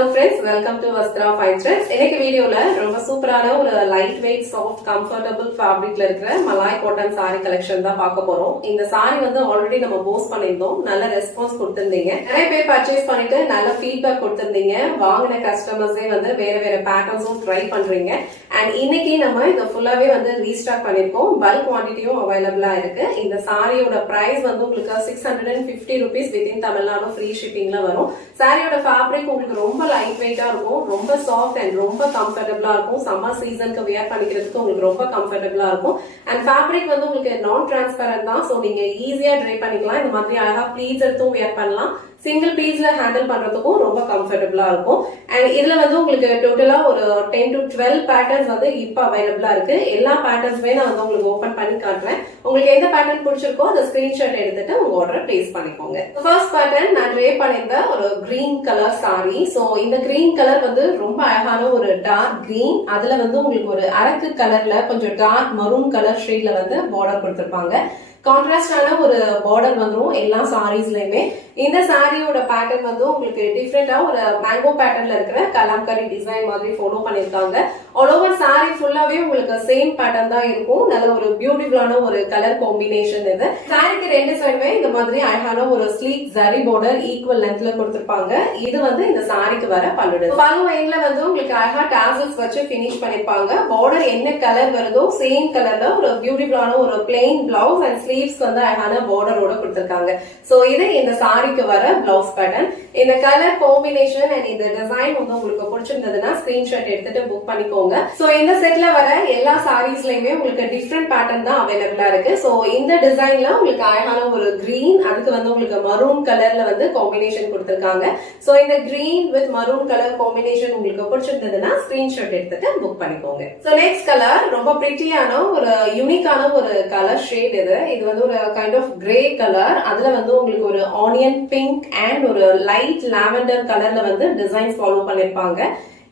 Hello friends, welcome to Vastra Fine Threads. இன்னைக்கு வீடியோல ரொம்ப சூப்பரான ஒரு லைட் வெயிட் சாஃப்ட் கம்ஃபர்டபிள் ஃபேப்ரிக்ல இருக்கிற மலாய் காட்டன் சாரி கலெக்ஷன் தான் பார்க்க போறோம். இந்த சாரி வந்து ஆல்ரெடி நம்ம போஸ்ட் பண்ணிருந்தோம், நல்ல ரெஸ்பான்ஸ் கொடுத்திருந்தீங்க. நிறைய பேர் பர்ச்சேஸ் பண்ணிட்டு நல்ல ஃபீட்பேக் கொடுத்திருந்தீங்க. வாங்கின கஸ்டமர்ஸே வந்து வேற வேற பேட்டர்ன்ஸும் ட்ரை பண்றீங்க. அண்ட் இன்னைக்கு நம்ம இத ஃபுல்லாவே வந்து ரீஸ்டாக் பண்ணிருக்கோம். பல்க் குவான்டிட்டியும் அவைலபிளா இருக்கு. இந்த சாரியோட பிரைஸ் வந்து உங்களுக்கு 650 rupees வித்தின் தமிழ்நாடு ஃப்ரீ ஷிப்பிங்ல வரும். சாரியோட ஃபேப்ரிக் உங்களுக்கு ரொம்ப லைட் வெயிட்டா இருக்கும், ரொம்ப சாஃப்ட் அண்ட் ரொம்ப கம்ஃபர்டபிளா இருக்கும். சம்மர் சீசனுக்கு வியர் பண்ணிக்கிறதுக்கு உங்களுக்கு ரொம்ப கம்ஃபர்டபிளா இருக்கும். அண்ட் ஃபேப்ரிக் வந்து உங்களுக்கு நான் டிரான்ஸ்பரண்ட் தான், சோ நீங்க ஈஸியா ட்ரை பண்ணிக்கலாம். இந்த மாதிரி அழகா ப்ளீட்ஸ் எடுத்தும் வியர் பண்ணலாம். சிங்கிள் பீஸ்ல ஹேண்டில் பண்றதுக்கும் ரொம்ப கம்ஃபர்டபிளா இருக்கும். அண்ட் இதுல வந்து உங்களுக்கு டோட்டலா ஒரு 10 to 12 பேட்டர்ன்ஸ் வந்து இப்ப அவைலபிளா இருக்கு. எல்லா பேட்டர்ன்ஸுமே நான் வந்து உங்களுக்கு ஓபன் பண்ணி காட்டுறேன். உங்களுக்கு எந்த பேட்டர்ன் பிடிச்சிருக்கோ அந்த ஸ்கிரீன்ஷாட் எடுத்துட்டு உங்க ஆர்டரை பிளேஸ் பண்ணிக்கோங்க. ஃபர்ஸ்ட் பேட்டர்ன் நான் ட்ரே பண்ணிருந்த ஒரு கிரீன் கலர் சாரி. சோ இந்த கிரீன் கலர் வந்து ரொம்ப அழகான ஒரு டார்க் கிரீன், அதுல வந்து உங்களுக்கு ஒரு அரக்கு கலர்ல கொஞ்சம் டார்க் மரூன் கலர் ஷேட்ல வந்து பார்டர் கொடுத்திருப்பாங்க. கான்ட்ராஸ்டான ஒரு பார்டர் வந்துரும் எல்லா சாரீஸ்லயுமே. இந்த சாரியோட பேட்டர்ன் வந்து உங்களுக்கு டிஃப்ரெண்டா ஒரு மேங்கோ பேட்டர்ன்ல இருக்கிற கலாம்கரி டிசைன் மாதிரி ஃபாலோ பண்ணிருக்காங்க. ஆல் ஓவர் சாரி ஃபுல்லாவே உங்களுக்கு சேம் பேட்டர்ன் தான் இருக்கும். நல்ல ஒரு பியூட்டிஃபுல்லான ஒரு கலர் காம்பினேஷன் இது. சாரிக்கு ரெண்டு சைடுமே இந்த மாதிரி அழகான ஒரு ஸ்லீக் ஜரி பார்டர் ஈக்குவல் லென்த்ல கொடுத்திருப்பாங்க. இது வந்து இந்த சாரிக்கு வர பல்லுடு. பல்லு லைன்ல வந்து உங்களுக்கு அழகா டாசல்ஸ் வச்சு பினிஷ் பண்ணிருப்பாங்க. பார்டர் என்ன கலர் வருதோ சேம் கலர்ல ஒரு பியூட்டிஃபுல்லான ஒரு பிளெயின் பிளவுஸ் அண்ட் ஸ்லீவ்ஸ் வந்து அழகான பார்டரோட கொடுத்திருக்காங்க. சோ இது இந்த சாரிக்கு வர பிளவுஸ் பேட்டர்ன். இந்த கலர் காம்பினேஷன் அண்ட் இந்த டிசைன் வந்து உங்களுக்கு பிடிச்சிருந்ததுன்னா ஸ்கிரீன்ஷாட் எடுத்துட்டு புக் பண்ணிக்கோங்க. சோ இந்த செட்ல வர எல்லா சாரீஸ்லயுமே உங்களுக்கு டிஃப்ரெண்ட் பேட்டர்ன் தான் அவைலபிளா இருக்கு. சோ இந்த டிசைன்ல உங்களுக்கு அழகான ஒரு கிரீன், அதுக்கு வந்து உங்களுக்கு மரூன் கலர்ல வந்து காம்பினேஷன் கொடுத்திருக்காங்க. சோ இந்த green with maroon colour combination உங்களுக்கு பிடிச்சிருந்ததுன்னா ஸ்கிரீன்ஷாட் எடுத்துட்டு புக் பண்ணிக்கோங்க. சோ நெக்ஸ்ட் கலர் ரொம்ப பிரிட்டியான ஒரு யூனிக்கான ஒரு கலர் ஷேட் இது. இது வந்து ஒரு கைண்ட் ஆஃப் கிரே கலர், அதுல வந்து உங்களுக்கு ஒரு ஆனியன் பிங்க் அண்ட் ஒரு லைட் லாவெண்டர் கலர்ல வந்து டிசைன்ஸ் ஃபாலோ பண்ணிருப்பாங்க.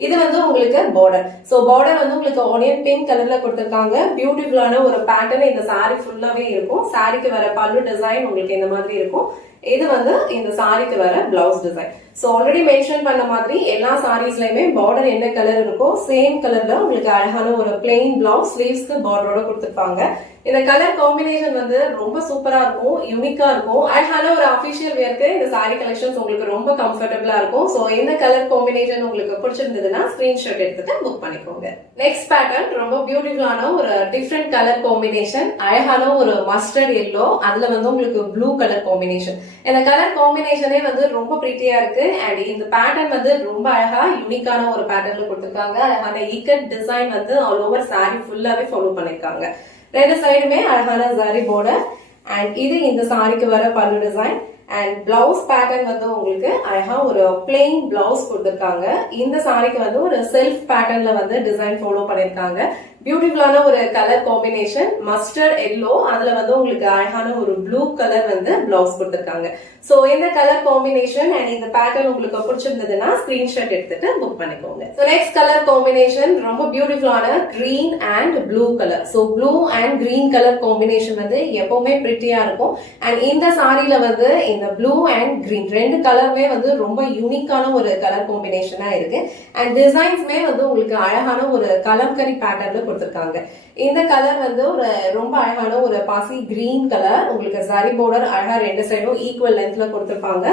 இது வந்து உங்களுக்கு பார்டர். சோ பார்டர் வந்து உங்களுக்கு ஆனியன் பிங்க் கலர்ல கொடுத்திருக்காங்க. பியூட்டிஃபுல்லான ஒரு பேட்டர்ன் இந்த சாரி ஃபுல்லாவே இருக்கும். சாரிக்கு வர பல்லு டிசைன் உங்களுக்கு இந்த மாதிரி இருக்கும். இது வந்து இந்த சாரிக்கு வர blouse design. So already mention பண்ண மாதிரி எல்லா சாரீஸ்லயுமே பார்டர் என்ன கலர் இருக்கோ சேம் கலர்ல உங்களுக்கு அழகான ஒரு பிளெயின் பிளவுஸ் ஸ்லீவ்ஸ்க்கு பார்டரோட கொடுத்திருப்பாங்க. இந்த கலர் காம்பினேஷன் வந்து ரொம்ப சூப்பரா இருக்கும், யூனிக்கா இருக்கும். அழகான ஒரு அபிஷியல் வேர்க்கு இந்த சாரி கலெக்ஷன்ஸ் உங்களுக்கு ரொம்ப கம்ஃபர்டபிளா இருக்கும். சோ இந்த கலர் காம்பினேஷன் உங்களுக்கு பிடிச்சிருந்ததுன்னா ஸ்கிரீன்ஷாட் எடுத்துட்டு புக் பண்ணிக்கோங்க. நெக்ஸ்ட் பேட்டர்ன் ரொம்ப பியூட்டிஃபுல்லான ஒரு டிஃப்ரெண்ட் கலர் காம்பினேஷன். அழகான ஒரு மஸ்டர்ட் எல்லோ, அதுல வந்து உங்களுக்கு ப்ளூ கலர் காம்பினேஷன். இந்த கலர் காம்பினேஷனே வந்து ரொம்ப பிரிட்டியா இருக்கு. அண்ட் இந்த பேட்டர்ன் வந்து ரொம்ப அழகா யூனிக்கான ஒரு பேட்டர்ன்ல கொடுத்திருக்காங்க. அழகான இக்கட் டிசைன் வந்து ஆல் ஓவர் சாரி ஃபுல்லாவே ஃபாலோ பண்ணிருக்காங்க. ரெண்டு சைடுமே அழகான ஜரி பார்டர். அண்ட் இது இந்த சாரிக்கு வர பல்லு டிசைன். அண்ட் பிளவுஸ் பேட்டர்ன் வந்து உங்களுக்கு அழகா ஒரு பிளெயின் பிளவுஸ் கொடுத்திருக்காங்க. இந்த சாரிக்கு வந்து ஒரு செல்ஃப் பேட்டர்ன்ல வந்து டிசைன் ஃபாலோ பண்ணிருக்காங்க. பியூட்டிஃபுல்லான ஒரு கலர் காம்பினேஷன் மஸ்டர்ட் எல்லோ, அதுல வந்து உங்களுக்கு அழகான ஒரு ப்ளூ கலர் வந்து பிளவுஸ் கொடுத்திருக்காங்க. சோ இந்த கலர் காம்பினேஷன் அண்ட் இந்த பேட்டர்ன் உங்களுக்கு பிடிச்சிருந்ததுன்னா ஸ்கிரீன்ஷாட் எடுத்துட்டு புக் பண்ணிக்கோங்க. சோ நெக்ஸ்ட் கலர் காம்பினேஷன் ரொம்ப பியூட்டிஃபுல்லான green and blue colour. So blue and green colour combination வந்து எப்பவுமே பிரிட்டியா இருக்கும். அண்ட் இந்த சாரில வந்து இந்த ப்ளூ அண்ட் கிரீன் ரெண்டு கலருமே வந்து ரொம்ப யூனிக்கான ஒரு கலர் காம்பினேஷனா இருக்கு. அண்ட் டிசைன்ஸ்மே வந்து உங்களுக்கு அழகான ஒரு கலம்கரி பேட்டர்ன்ல கொடுத்திருக்காங்க. இந்த கலர் வந்து ஒரு ரொம்ப அழகான ஒரு பாசி கிரீன் கலர், உங்களுக்கு ஜரி பார்டர் அழகா ரெண்டு சைடும் ஈக்குவல் லென்த்ல கொடுத்திருப்பாங்க.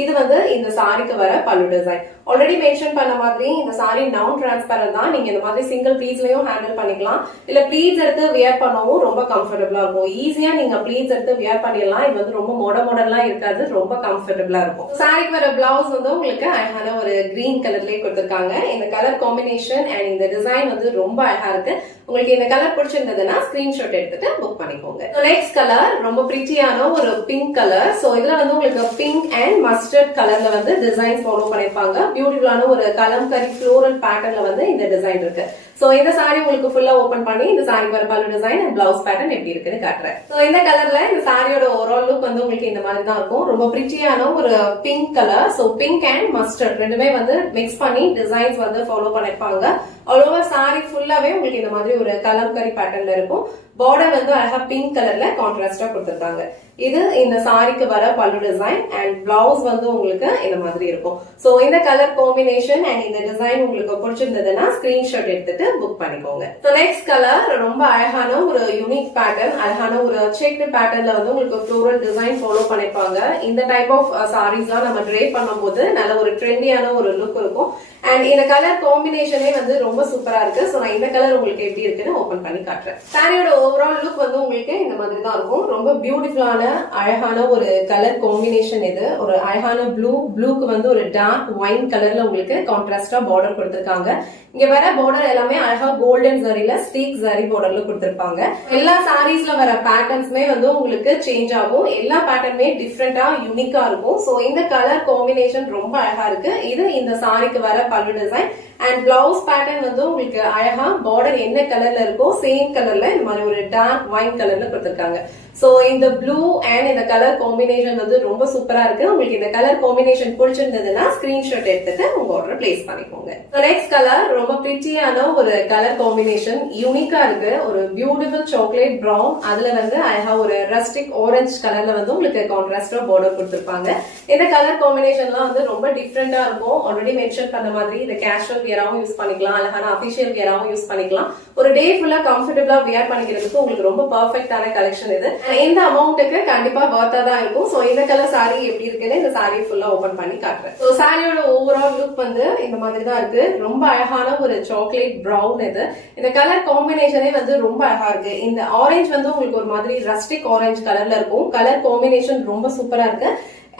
இது வந்து இந்த சாரிக்கு வர பல்லு டிசைன். ஆல்ரெடி மென்ஷன் பண்ண மாதிரி இந்த சாரி நான் டிரான்ஸ்பரண்ட் தான். நீங்க இந்த மாதிரி சிங்கிள் ப்ளீட்ஸ்லயும் ஹேண்டில் பண்ணிக்கலாம். இல்ல ப்ளீட்ஸ் எடுத்து வியர் பண்ணவும் ரொம்ப கம்ஃபர்டபிளா இருக்கும். ஈஸியா நீங்க ப்ளீட்ஸ் எடுத்து வியர் பண்ணிடலாம். இது வந்து ரொம்ப மாடர்ன்லாம் இருக்காது, ரொம்ப கம்ஃபர்டபிளா இருக்கும். சாரிக்கு வர பிளவுஸ் வந்து உங்களுக்கு அழகான ஒரு கிரீன் கலர்லயே கொடுத்திருக்காங்க. இந்த கலர் காம்பினேஷன் அண்ட் இந்த டிசைன் வந்து ரொம்ப அழகா இருக்கு. உங்களுக்கு இந்த கலர் பிடிச்சிருந்ததுன்னா ஸ்கிரீன்ஷாட் எடுத்துட்டு புக் பண்ணிக்கோங்க. நெக்ஸ்ட் கலர் ரொம்ப பிரிட்டியான ஒரு பிங்க் கலர். சோ இதுல வந்து உங்களுக்கு பிங்க் அண்ட் மஸ்டர்ட் கலர்ல வந்து டிசைன் ஃபாலோ பண்ணிருப்பாங்க. பியூட்டிஃபுல்லான ஒரு கலம்கரி ஃப்ளோரல் பேட்டர்ன்ல வந்து இந்த டிசைன் இருக்கு. சோ இந்த சாரி உங்களுக்கு ஃபுல்லா ஓபன் பண்ணி இந்த சாரி வர பல்லு டிசைன் அண்ட் பிளவுஸ் பேட்டர்ன் எப்படி இருக்குன்னு காட்டுறேன். சோ இந்த கலர்ல இந்த சாரியோட ஓவரால் லுக் வந்து உங்களுக்கு இந்த மாதிரி தான் இருக்கும். ரொம்ப பிரிட்டியான ஒரு pink colour. So pink and mustard ரெண்டுமே வந்து மிக்ஸ் பண்ணி டிசைன்ஸ் வந்து ஃபாலோ பண்ணிருப்பாங்க. ஆல் ஓவர் சாரி ஃபுல்லாவே உங்களுக்கு இந்த மாதிரி ஒரு கலம்கரி பேட்டர்ன்ல இருக்கும். பார்டர் வந்து அழகா பிங்க் கலர்ல கான்ட்ராஸ்டா கொடுத்திருக்காங்க. இது இந்த சாரிக்கு வர பல்லு டிசைன் அண்ட் பிளவுஸ் வந்து உங்களுக்கு இந்த மாதிரி இருக்கும். சோ இந்த கலர் காம்பினேஷன் அண்ட் இந்த டிசைன் உங்களுக்கு பிடிச்சிருந்ததுன்னா ஸ்கிரீன்ஷாட் எடுத்துட்டு புக் பண்ணிக்கோங்க. சோ நெக்ஸ்ட் கலர் ரொம்ப அழகான ஒரு யூனிக் பேட்டர்ன், அழகான ஒரு செக்டு பேட்டர்ன்ல வந்து உங்களுக்கு ஃப்ளோரல் டிசைன் ஃபாலோ பண்ணிருப்பாங்க. இந்த டைப் ஆஃப் சாரீஸ்லாம் நம்ம ட்ரேப் பண்ணும்போது நல்ல ஒரு ட்ரெண்டியான ஒரு லுக் இருக்கும். அண்ட் இந்த கலர் காம்பினேஷனே வந்து ரொம்ப சூப்பரா இருக்கு. சோ நான் இந்த கலர் உங்களுக்கு எப்படி இருக்குன்னு ஓபன் பண்ணி காட்டுறேன். சாரியோட ஓவரால் லுக் வந்து உங்களுக்கு இந்த மாதிரி தான் இருக்கும். ரொம்ப பியூட்டிஃபுல்லான அழகான ஒரு கலர் காம்பினேஷன். இது ஒரு அழகான ப்ளூக்கு வந்து ஒரு டார்க் ஒயின் கலர்ல உங்களுக்கு கான்ட்ராஸ்டா பார்டர் கொடுத்திருக்காங்க. இங்க வர பார்டர் எல்லாமே அழகா கோல்டன் ஜரில ஸ்டீக் ஜரி பார்டர்ல கொடுத்திருப்பாங்க. எல்லா சாரீஸ்ல வர பேட்டர்ன்ஸ்மே வந்து உங்களுக்கு சேஞ்ச் ஆகும். எல்லா பேட்டர்னுமே டிஃப்ரெண்டா யூனிக்கா இருக்கும். சோ இந்த கலர் காம்பினேஷன் ரொம்ப அழகா இருக்கு. இது இந்த சாரிக்கு வர பல்லு டிசைன் அண்ட் பிளவுஸ் பேட்டர்ன் வந்து உங்களுக்கு அழகா பார்டர் என்ன கலர்ல இருக்கோ சேம் கலர்ல இந்த மாதிரி ஒரு டார்க் ஒயின் கலர்ல கொடுத்திருக்காங்க. சோ இந்த ப்ளூ அண்ட் இந்த கலர் காம்பினேஷன் வந்து ரொம்ப சூப்பரா இருக்கு. உங்களுக்கு இந்த கலர் காம்பினேஷன் பிடிச்சிருந்ததுன்னா ஸ்கிரீன்ஷாட் எடுத்துட்டு உங்க ஆர்டர் பிளேஸ் பண்ணிக்கோங்க. நெக்ஸ்ட் கலர் ரொம்ப பிரிட்டியான ஒரு கலர் காம்பினேஷன், யூனிக்கா இருக்கு. ஒரு பியூட்டிஃபுல் சாக்லேட் பிரவுன், அதுல வந்து அழகா ஒரு ரஸ்டிக் ஆரஞ்சு கலர்ல வந்து உங்களுக்கு கான்ட்ராஸ்டா பார்டர் கொடுத்திருப்பாங்க. இந்த கலர் காம்பினேஷன்லாம் வந்து ரொம்ப டிஃப்ரெண்டா இருக்கும். ஆல்ரெடி மென்ஷன் பண்ண மாதிரி இந்த கேஷுவல் வியராவும் யூஸ் பண்ணிக்கலாம், அழகான அபிஷியல் வியராவும் யூஸ் பண்ணிக்கலாம். ஒரு டே ஃபுல்லா கம்ஃபர்டபுளா வியர் பண்ணிக்கிறதுக்கு உங்களுக்கு ரொம்ப பெர்ஃபெக்ட்டான கலெக்ஷன் இது. இந்த அமௌண்ட்டுக்கு கண்டிப்பா வர்த்தா தான் இருக்கும். சோ இந்த கலர் சாரி எப்படி இருக்குன்னு இந்த சாரி ஃபுல்லா ஓபன் பண்ணி காட்டுறேன். சோ சாரியோட ஓவரால் லுக் வந்து இந்த மாதிரி தான் இருக்கு. ரொம்ப அழகான ஒரு சாக்லேட் பிரவுன் இது. இந்த கலர் காம்பினேஷனே வந்து ரொம்ப அழகா இருக்கு. இந்த ஆரஞ்சு வந்து உங்களுக்கு ஒரு மாதிரி ரஸ்டிக் ஆரஞ்சு கலர்ல இருக்கும். கலர் காம்பினேஷன் ரொம்ப சூப்பரா இருக்கு.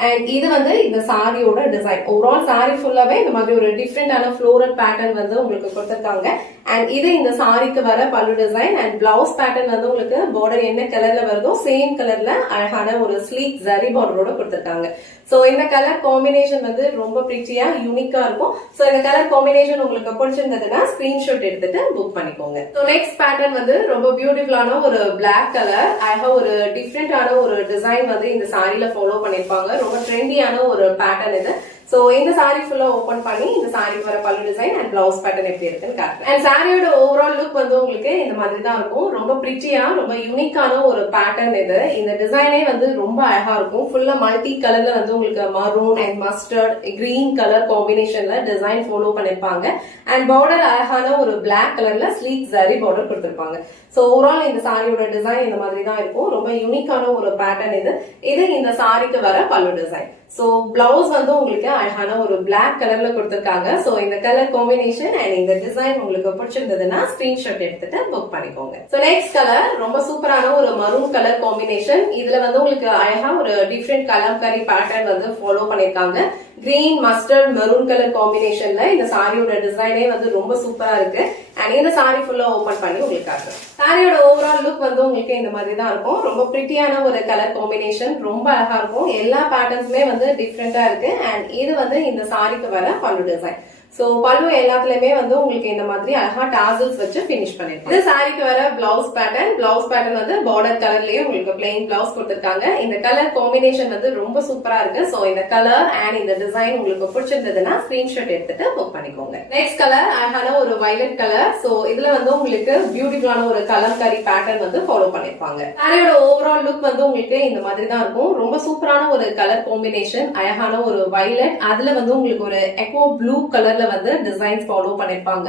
அண்ட் இது வந்து இந்த சாரியோட டிசைன். ஓவரால் சாரி ஃபுல்லாவே இந்த மாதிரி ஒரு டிஃப்ரெண்டான ஃப்ளோரல் பேட்டர்ன் வந்து உங்களுக்கு கொடுத்திருக்காங்க. அண்ட் இது இந்த சாரிக்கு வர பல்லு டிசைன் அண்ட் பிளவுஸ் பேட்டர்ன் வந்து உங்களுக்கு பார்டர் என்ன கலர்ல வருதோ சேம் கலர்ல அழகான ஒரு ஸ்லீக் ஜரி பார்டரோட கொடுத்திருக்காங்க. சோ இந்த கலர் காம்பினேஷன் வந்து ரொம்ப பிரிட்டியா யூனிக்கா இருக்கும். சோ இந்த கலர் காம்பினேஷன் உங்களுக்கு பிடிச்சிருந்ததுன்னா ஸ்கிரீன்ஷாட் எடுத்துட்டு புக் பண்ணிக்கோங்க. சோ நெக்ஸ்ட் பேட்டர்ன் வந்து ரொம்ப பியூட்டிஃபுல்லான ஒரு பிளாக் கலர், அழகா ஒரு டிஃப்ரெண்டான ஒரு டிசைன் வந்து இந்த சாரில ஃபாலோ பண்ணிருப்பாங்க. ரொம்ப ட்ரெண்டியான ஒரு பேட்டர்ன் இது. சோ இந்த சாரி ஃபுல்லா ஓபன் பண்ணி இந்த சாரிக்கு வர பல்லு டிசைன் அண்ட் பிளவுஸ் பேட்டர்ன் எப்படி இருக்குன்னு காட்டுறேன். அண்ட் சாரியோட ஓவரால் லுக் வந்து உங்களுக்கு இந்த மாதிரி தான் இருக்கும். ரொம்ப பிரிட்டியா ரொம்ப யூனிக்கான ஒரு பேட்டர்ன் இது. இந்த டிசைனே வந்து ரொம்ப அழகா இருக்கும். ஃபுல்லா மல்டி கலர்ல வந்து உங்களுக்கு maroon and mustard green colour காம்பினேஷன்ல டிசைன் ஃபாலோ பண்ணிருப்பாங்க. அண்ட் பார்டர் அழகான ஒரு பிளாக் கலர்ல ஸ்லீக் ஜரி பார்டர் கொடுத்திருப்பாங்க. சோ ஓவரால் இந்த சாரியோட டிசைன் இந்த மாதிரி தான் இருக்கும். ரொம்ப யூனிக்கான ஒரு பேட்டர்ன் இது. இது இந்த சாரிக்கு வர பல்லு டிசைன். சோ பிளவுஸ் வந்து உங்களுக்கு அழகான ஒரு பிளாக் கலர்ல கொடுத்திருக்காங்க. சோ இந்த கலர் காம்பினேஷன் அண்ட் இந்த டிசைன் உங்களுக்கு பிடிச்சிருந்ததுன்னா ஸ்கிரீன்ஷாட் எடுத்துட்டு புக் பண்ணிக்கோங்க. சோ நெக்ஸ்ட் கலர் ரொம்ப சூப்பரான ஒரு மரூன் கலர் காம்பினேஷன். இதுல வந்து உங்களுக்கு அழகா ஒரு டிஃப்ரெண்ட் கலம்காரி பேட்டர்ன் வந்து ஃபாலோ பண்ணிருக்காங்க. கிரீன் மஸ்டர்ட் மெரூன் கலர் காம்பினேஷன்ல இந்த சாரியோட டிசைனே வந்து ரொம்ப சூப்பரா இருக்கு. அண்ட் இந்த சாரி ஃபுல்லா ஓபன் பண்ணி உங்களுக்கு காட்டுறேன். சாரியோட ஓவரால் லுக் வந்து உங்களுக்கு இந்த மாதிரி தான் இருக்கும். ரொம்ப பிரிட்டியான ஒரு கலர் காம்பினேஷன், ரொம்ப அழகா இருக்கும். எல்லா பேட்டர்ன்ஸுமே வந்து டிஃப்ரெண்டா இருக்கு. அண்ட் இது வந்து இந்த சாரிக்கு வர பல்லு டிசைன். சோ பல்லு எல்லாத்துலயுமே வந்து உங்களுக்கு இந்த மாதிரி அழகா டாசல்ஸ் வச்சு பினிஷ் பண்ணிருக்கோம். இது சாரிக்கு வர பிளவுஸ் பேட்டர்ன் வந்து பார்டர் கலர்லயே உங்களுக்கு பிளெயின் பிளவுஸ் கொடுத்திருக்காங்க. இந்த கலர் காம்பினேஷன் வந்து ரொம்ப சூப்பரா இருக்கு. சோ இந்த கலர் அண்ட் இந்த டிசைன் உங்களுக்கு பிடிச்சிருந்ததுன்னா ஸ்கிரீன்ஷாட் எடுத்துட்டு புக் பண்ணிக்கோங்க. நெக்ஸ்ட் கலர் அழகான ஒரு வயலட் கலர். சோ இதுல வந்து உங்களுக்கு பியூட்டிஃபுல்லான ஒரு கலம்காரி பேட்டர்ன் வந்து ஃபாலோ பண்ணிருப்பாங்க. சாரியோட ஓவரால் லுக் வந்து உங்களுக்கு இந்த மாதிரி தான் இருக்கும். ரொம்ப சூப்பரான ஒரு கலர் காம்பினேஷன், அழகான ஒரு வயலட், அதுல வந்து உங்களுக்கு ஒரு எக்கோ ப்ளூ கலர்ல வந்து டிசைன்ஸ் ஃபாலோ பண்ணிருப்பாங்க.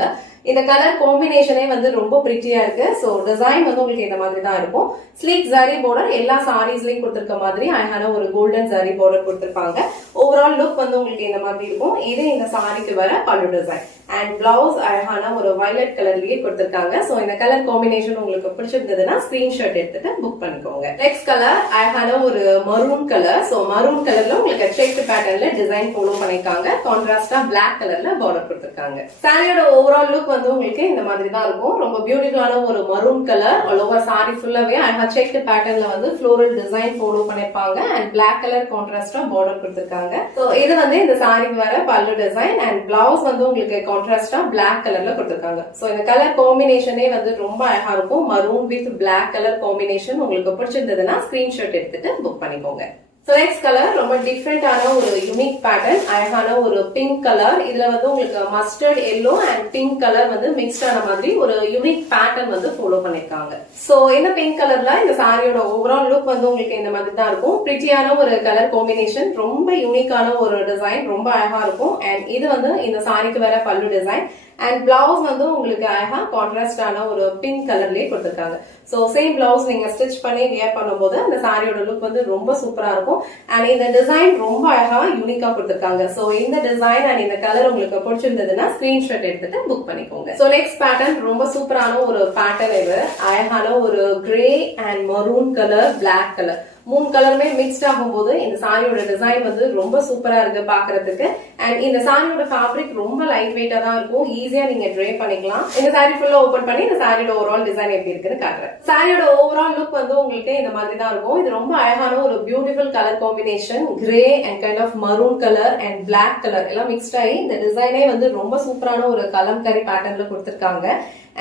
இந்த கலர் காம்பினேஷனே வந்து ரொம்ப பிரிட்டியா இருக்கு. சோ டிசைன் வந்து உங்களுக்கு இந்த மாதிரி தான் இருக்கும். ஸ்லீக் ஜரி பார்டர் எல்லா சாரீஸ்லயும் கொடுத்திருக்க மாதிரி அழகான ஒரு கோல்டன் ஜரி பார்டர் கொடுத்திருப்பாங்க. ஓவரால் லுக் வந்து உங்களுக்கு இந்த மாதிரி இருக்கும். இது இந்த சாரிக்கு வர பல்லு டிசைன் அண்ட் பிளவுஸ் அழகான ஒரு வயலட் கலர்லயே கொடுத்திருக்காங்க. சோ இந்த கலர் காம்பினேஷன் உங்களுக்கு பிடிச்சிருந்ததுன்னா ஸ்கிரீன்ஷாட் எடுத்துட்டு புக் பண்ணிக்கோங்க. நெக்ஸ்ட் கலர் அழகான ஒரு மரூன் கலர். சோ மரூன் கலர்ல உங்களுக்கு செக் பேட்டர்ன்ல டிசைன் ஃபாலோ பண்ணிருக்காங்க. கான்ட்ராஸ்டா பிளாக் கலர்ல பார்டர் கொடுத்திருக்காங்க. சாரியோட ஓவரால் லுக் வந்து உங்களுக்கு இந்த மாதிரி தான் இருக்கும். ரொம்ப பியூட்டிஃபுல்லான ஒரு maroon colour. All over sorry ஃபுல்லாவே அழகா செக் பேட்டர்ன்ல வந்து ஃப்ளோரல் டிசைன் ஃபாலோ பண்ணிருப்பாங்க. அண்ட் பிளாக் கலர் கான்ட்ராஸ்டா பார்டர் கொடுத்திருக்காங்க. சோ இது வந்து இந்த சாரிக்கு வர பல்லு டிசைன் அண்ட் பிளவுஸ் வந்து உங்களுக்கு கான்ட்ராஸ்டா பிளாக் கலர்ல கொடுத்திருக்காங்க. சோ இந்த கலர் காம்பினேஷனே வந்து ரொம்ப அழகா இருக்கும். Maroon with black colour combination உங்களுக்கு பிடிச்சிருந்ததுன்னா ஸ்கிரீன்ஷாட் எடுத்துட்டு புக் பண்ணிக்கோங்க. So next color ரொம்ப டிஃப்ரெண்டான ஒரு யூனிக் பேட்டர்ன், அழகான ஒரு பிங்க் கலர். இதுல வந்து உங்களுக்கு mustard yellow and pink colour வந்து மிக்ஸ்ட் ஆன மாதிரி ஒரு யூனிக் பேட்டர்ன் வந்து ஃபாலோ பண்ணிருக்காங்க. சோ இந்த பிங்க் கலர்ல இந்த சாரியோட ஓவரால் லுக் வந்து உங்களுக்கு இந்த மாதிரி தான் இருக்கும். பிரிட்டியான ஒரு கலர் காம்பினேஷன், ரொம்ப யூனிக்கான ஒரு டிசைன், ரொம்ப அழகா இருக்கும். அண்ட் இது வந்து இந்த சாரிக்கு வர பல்லு டிசைன். அண்ட் பிளவுஸ் வந்து உங்களுக்கு அழகா கான்ட்ராஸ்டான ஒரு பிங்க் கலர்லயே கொடுத்திருக்காங்க. சோ சேம் பிளவுஸ் நீங்க ஸ்டிச் பண்ணி வியர் பண்ணும்போது அந்த சாரியோட லுக் வந்து ரொம்ப சூப்பரா இருக்கும். அண்ட் இந்த டிசைன் ரொம்ப அழகா யூனிக்கா கொடுத்திருக்காங்க. சோ இந்த டிசைன் அண்ட் இந்த கலர் உங்களுக்கு பிடிச்சிருந்ததுன்னா ஸ்கிரீன்ஷாட் எடுத்துட்டு புக் பண்ணிக்கோங்க. சோ நெக்ஸ்ட் பேட்டர்ன் ரொம்ப சூப்பரான ஒரு பேட்டர்ன். இது அழகான ஒரு grey and maroon colour, black colour, மூணு கலருமே மிக்ஸ்ட் ஆகும்போது இந்த சாரியோட டிசைன் வந்து ரொம்ப சூப்பரா இருக்கு பாக்குறதுக்கு. அண்ட் இந்த சாரியோட ஃபேப்ரிக் ரொம்ப லைட் வெயிட்டா தான் இருக்கும், ஈஸியா நீங்க ட்ரே பண்ணிக்கலாம். இந்த சாரி ஃபுல்லா ஓபன் பண்ணி இந்த சாரியோட ஓவரால் டிசைன் எப்படி இருக்குன்னு காட்டுறேன். சாரியோட ஓவரால் லுக் வந்து உங்களுக்கு இந்த மாதிரி தான் இருக்கும். இது ரொம்ப அழகான ஒரு beautiful colour combination, grey and kind of maroon colour and black colour எல்லாம் மிக்ஸ்ட் ஆகி இந்த டிசைனே வந்து ரொம்ப சூப்பரான ஒரு கலம்கரி பேட்டர்ன்ல கொடுத்திருக்காங்க.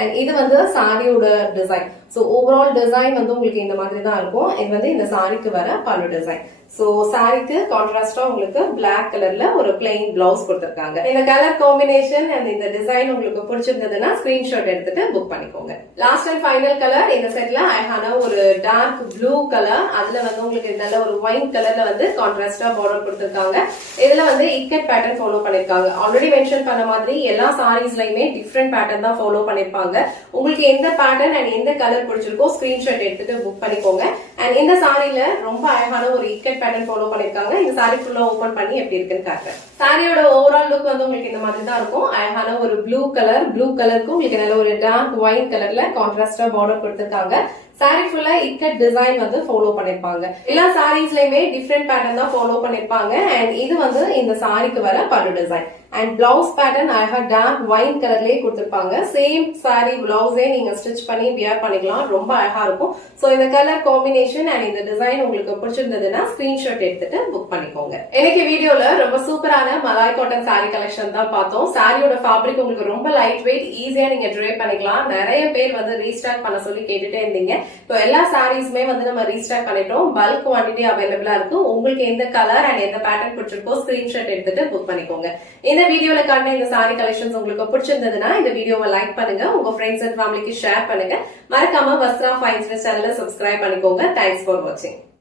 அண்ட் இது வந்து சாரியோட டிசைன். சோ ஓவரால் டிசைன் வந்து உங்களுக்கு இந்த மாதிரி தான் இருக்கும். இது வந்து இந்த சாரிக்கு வர பல்லு டிசைன். சோ சாரிக்கு கான்ட்ராஸ்டா உங்களுக்கு பிளாக் கலர்ல ஒரு பிளெயின் பிளவுஸ் கொடுத்திருக்காங்க. இந்த கலர் காம்பினேஷன் அண்ட் இந்த டிசைன் உங்களுக்கு பிடிச்சிருந்ததுன்னா ஸ்கிரீன்ஷாட் எடுத்துட்டு புக் பண்ணிக்கோங்க. லாஸ்ட் அண்ட் ஃபைனல் கலர் இந்த செட்ல அழகான ஒரு டார்க் ப்ளூ கலர், அதுல வந்து உங்களுக்கு நல்ல ஒரு ஒயிட் கலர்ல வந்து கான்ட்ராஸ்டா பார்டர் கொடுத்திருக்காங்க. இதுல வந்து இக்கட் பேட்டர்ன் ஃபாலோ பண்ணிருக்காங்க. ஆல்ரெடி மென்ஷன் பண்ண மாதிரி எல்லா சாரீஸ்லயுமே டிஃப்ரெண்ட் பேட்டர்ன் தான் ஃபாலோ பண்ணிருப்பாங்க. உங்களுக்கு எந்த பேட்டர்ன் அண்ட் எந்த கலர் பிடிச்சிருக்கோ ஸ்கிரீன்ஷாட் எடுத்துட்டு புக் பண்ணிக்கோங்க. அண்ட் இந்த சாரியில ரொம்ப அழகான ஒரு இக்கட் பேட்டர்ன் ஃபாலோ பண்ணிருக்காங்க. இந்த சாரி ஃபுல்லா ஓபன் பண்ணி எப்படி இருக்குன்னு காட்டுறேன். சாரியோட ஓவரால் லுக் வந்து உங்களுக்கு இந்த மாதிரி தான் இருக்கும். அழகான ஒரு ப்ளூ கலர், ப்ளூ கலருக்கு உங்களுக்கு நல்ல ஒரு டார்க் ஒயிட் கலர்ல கான்ட்ராஸ்டா பார்டர் கொடுத்திருக்காங்க. சாரி ஃபுல்லா இக்கட் டிசைன் வந்து ஃபாலோ பண்ணிருப்பாங்க. எல்லா சாரீஸ்லயுமே டிஃப்ரெண்ட் பேட்டர்ன் தான் ஃபாலோ பண்ணிருப்பாங்க. அண்ட் இது வந்து இந்த சாரிக்கு வர பல்லு டிசைன். அண்ட் பிளவுஸ் பேட்டர்ன் அழகா டார்க் ஒயிட் கலர்லயே கொடுத்திருப்பாங்க. சேம் சாரி பிளவுஸே நீங்க ஸ்டிச் பண்ணி வியர் பண்ணிக்கலாம், ரொம்ப அழகா இருக்கும். சோ இந்த கலர் காம்பினேஷன் அண்ட் இந்த டிசைன் உங்களுக்கு பிடிச்சிருந்ததுன்னா ஸ்கிரீன்ஷாட் எடுத்துட்டு புக் பண்ணிக்கோங்க. இன்னைக்கு வீடியோல ரொம்ப சூப்பரான மலாய் காட்டன் சாரி கலெக்ஷன் தான் பார்த்தோம். சாரியோட ஃபேப்ரிக் உங்களுக்கு ரொம்ப லைட் வெயிட், ஈஸியா நீங்க ட்ரே பண்ணிக்கலாம். நிறைய பேர் வந்து ரீஸ்டாக் பண்ண சொல்லி கேட்டுட்டே இருந்தீங்க. இப்போ எல்லா சாரீஸ்மே வந்து நம்ம ரீஸ்டாக் பண்ணிட்டோம். பல்க் குவான்டிட்டி அவைலபிளா இருக்கு. உங்களுக்கு எந்த கலர் அண்ட் எந்த பேட்டர்ன் பிடிச்சிருக்கோ ஸ்கிரீன்ஷாட் எடுத்துட்டு புக் பண்ணிக்கோங்க. இந்த வீடியோல காட்டின இந்த சாரி கலெக்ஷன்ஸ் உங்களுக்கு பிடிச்சிருந்ததுன்னா இந்த வீடியோவை லைக் பண்ணுங்க, உங்க ஃப்ரெண்ட்ஸ் அண்ட் ஃபேமிலிக்கு ஷேர் பண்ணுங்க. மறக்காம வஸ்த்ரா ஃபைன்ஸ் சேனலை சப்ஸ்கிரைப் பண்ணிக்கோங்க. தேங்க்ஸ் ஃபார் வாட்சிங்.